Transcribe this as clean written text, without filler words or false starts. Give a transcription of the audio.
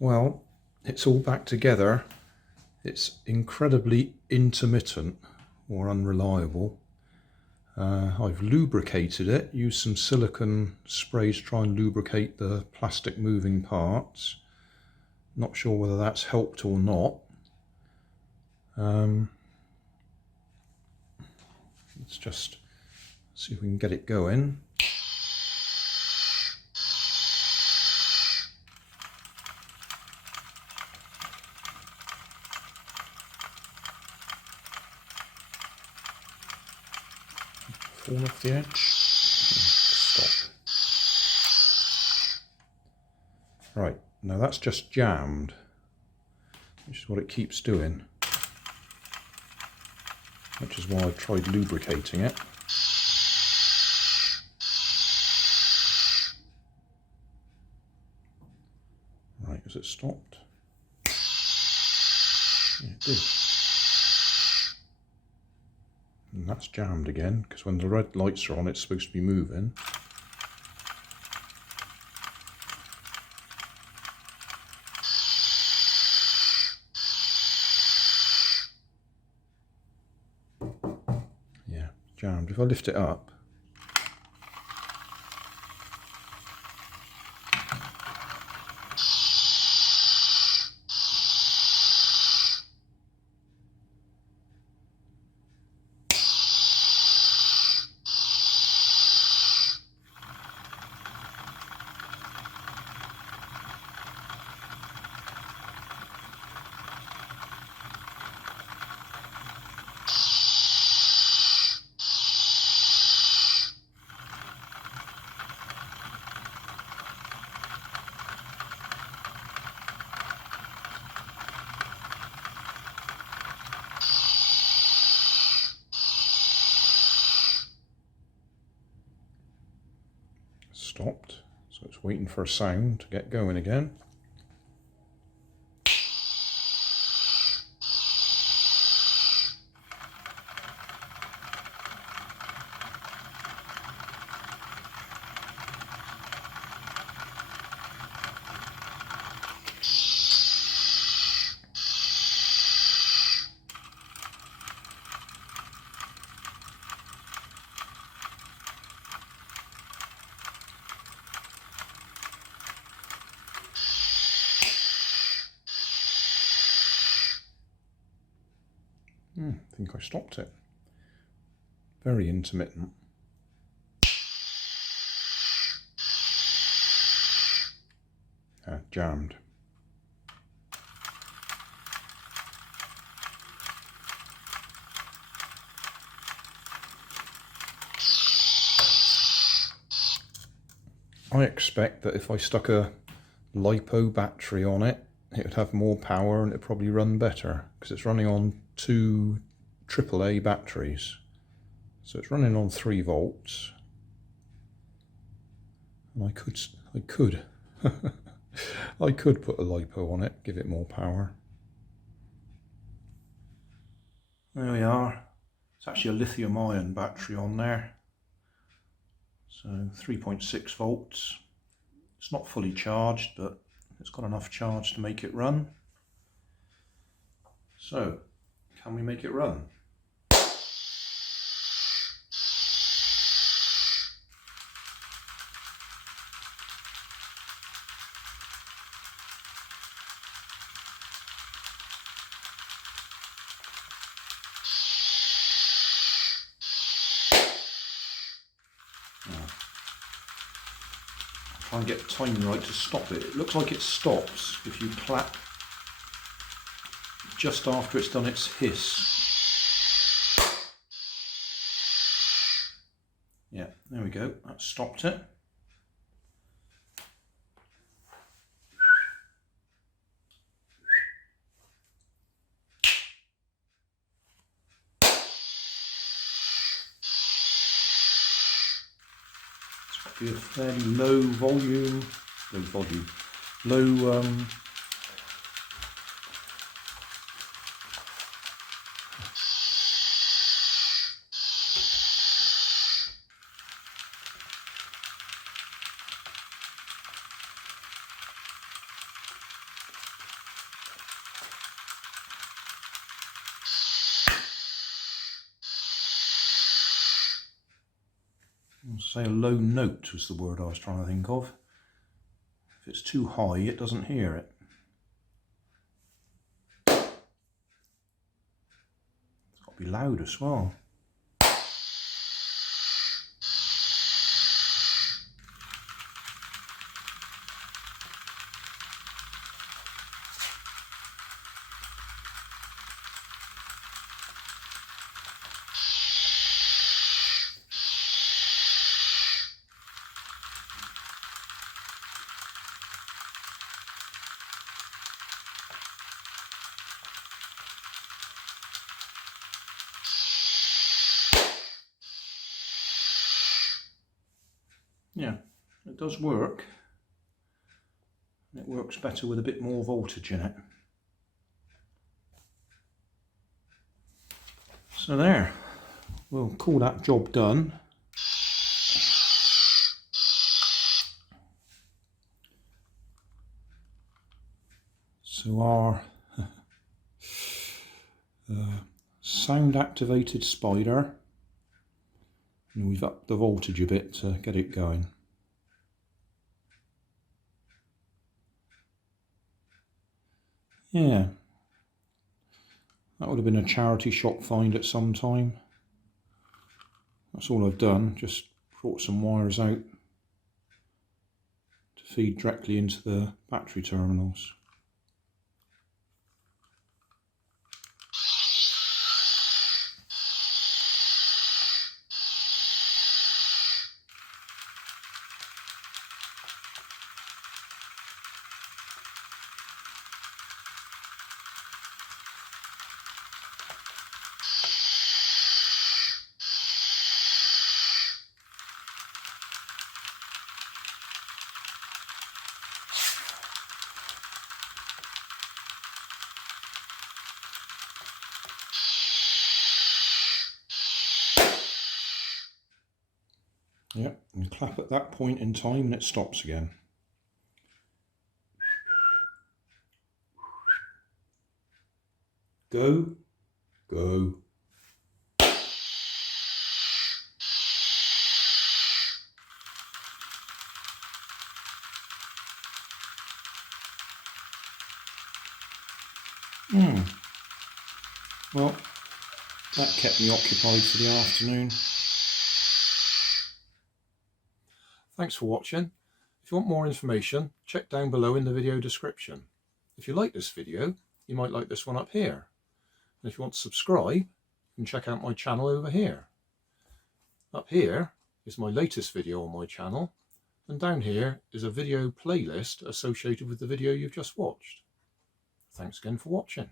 Well, it's all back together. It's incredibly intermittent or unreliable. I've lubricated it, used some silicone spray to try and lubricate the plastic moving parts. Not sure whether that's helped or not. Let's just see if we can get it going. Fall off the edge. Stop. Right, now that's just jammed, which is what it keeps doing, which is why I tried lubricating it. Right, has it stopped? Yeah, it did. And that's jammed again, because when the red lights are on, it's supposed to be moving. Yeah, jammed. If I lift it up, stopped, so it's waiting for a sound to get going again. I think I stopped it. Very intermittent. Jammed. I expect that if I stuck a LiPo battery on it, it would have more power and it'd probably run better, because it's running on 2 AAA batteries. So it's running on 3 volts. And I could I could put a LiPo on it, give it more power. There we are. It's actually a lithium-ion battery on there. So 3.6 volts. It's not fully charged, but it's got enough charge to make it run. So, can we make it run? Try and get the timing right to stop it. It looks like it stops if you clap just after it's done its hiss. Yeah, there we go. That stopped it. Be a fairly low volume, low say a low note was the word I was trying to think of. If it's too high, it doesn't hear it. It's got to be loud as well. Yeah, it does work. It works better with a bit more voltage in it. So there, we'll call that job done. So our sound activated spider, and we've upped the voltage a bit to get it going. Yeah, that would have been a charity shop find at some time. That's all I've done, just brought some wires out to feed directly into the battery terminals. Yep, and clap at that point in time and it stops again. Go, go. Well, that kept me occupied for the afternoon. Thanks for watching. If you want more information, check down below in the video description. If you like this video, you might like this one up here. And if you want to subscribe, you can check out my channel over here. Up here is my latest video on my channel, and down here is a video playlist associated with the video you've just watched. Thanks again for watching.